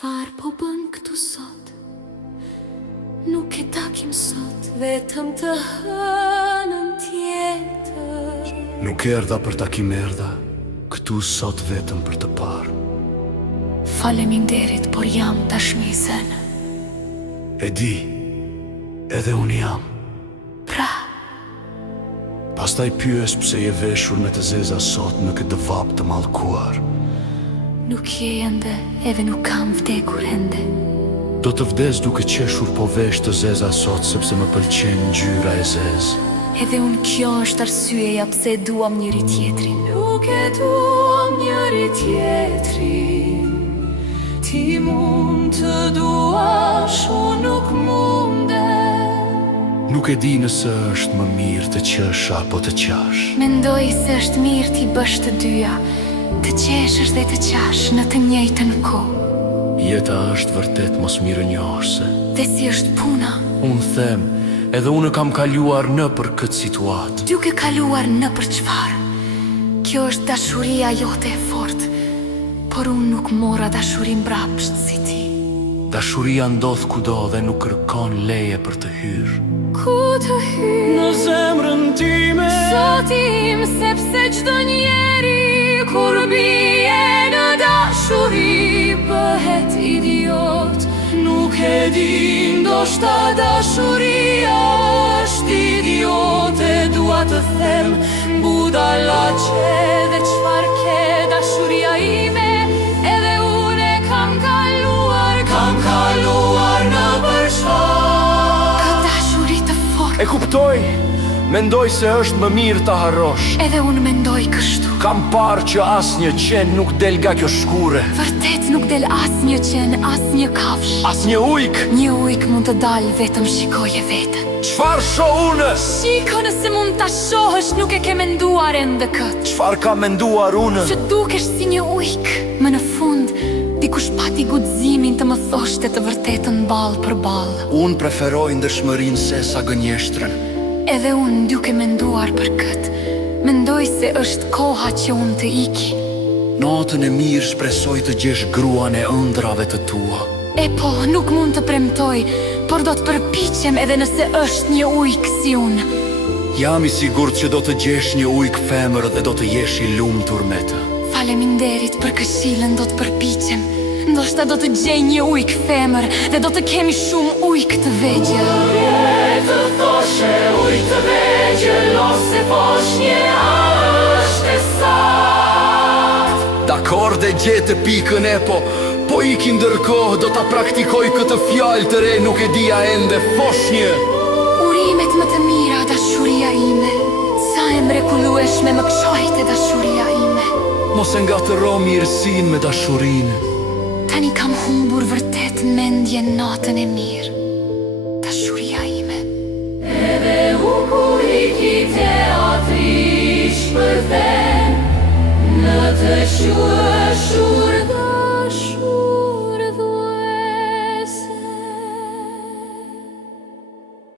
Çfarë po bën këtu sot? Nuk e takim sot, vetëm të hënën tjetër. Nuk erdha për takim erdha, këtu sot vetëm për të parë. Faleminderit, por jam tashmë i zënë. E di, edhe unë jam. Pra, Pastaj pyes pse je veshur me të zeza sot në këtë vap të mallkuar. nuk je ende, edhe nuk kam vdekur ende. Do të vdes duke qeshur po vesh të zeza sot, sepse më pëlqen ngjyra e zezë. Edhe unë kjo është arsyeja pse duam njëri tjetrin. Nuk e duam njëri tjetrin. Ti mund të duash, unë nuk mundem. Nuk e di nëse është më mirë të qesh apo të qash. Mendoj se është mirë t'i bësh të dyja, të qeshësh dhe të qash në të njëjtën kohë. Jeta është vërtet mos mirënjohëse. Dhe si është puna, Unë them, edhe unë kam kaluar në për këtë situatë. duke kaluar në për çfarë. Kjo është dashuria jote e fortë, por unë nuk mora dashurin mbrapsht si ti. Dashuria ndodh kudo dhe nuk kërkon leje për të hyrë. Ku të hyrë Në zemrën time sot im, sepse çdo njeri kur bie në dashuri bëhet idiot. Nuk e di, ndoshta dashuria është idiote. Dua të them budalaçe dhe çfarë ke dashuria ime. Edhe unë e kam kaluar në përshfar. Ka dashuri të fortë. E kuptoj, mendoj se është më mirë ta harrosh. Edhe unë mendoj kështu. Kam parë që asnjë qen nuk del nga kjo shkure. Vërtet nuk del asnjë qen, asnjë kafsh. Asnjë ujk. Një ujk mund të dalë, vetëm shikoje veten. Çfarë shoh unë? Shiko nëse mund ta shohësh, nuk e ke menduar ende këtë. Çfarë kam menduar unë? Që dukesh si një ujk. Më në fund, dikush pati guximin të më thoshte të vërtetën ball për ball. Unë preferoj ndëshmërinë se sa gënjeshtrën. Edhe unë duke menduar për këtë, mendoj se është koha që unë të iki. Natën e mirë shpresoj të gjesh gruan e ëndrave të tua. E po, nuk mund të premtoj, por do të përpiqem edhe nëse është një ujk si unë. Jam i sigurt që do të gjesh një ujk femër dhe do të jesh i lumtur me të. Faleminderit për këshillën, do të përpiqem. Ndoshta do të gjej një ujk femër dhe do të kemi shumë ujk të vegjël. Të thoshe ujk të vegjël, ose foshnje është e saktë. Dakor dhe gjetë pikën e po iki ndërkohë do ta praktikoj këtë fjalë të re, nuk e dija ende foshnjë. Urimet më të mira, dashuria ime. Sa e mrekullueshme më këshajte dashuria ime. Mos e ngatëro mirësinë me dashurinë. Tani kam humbur vërtet mendje natën e mirë. Dashuria ime. Edhe u kur iki teatrish për them, në të shuar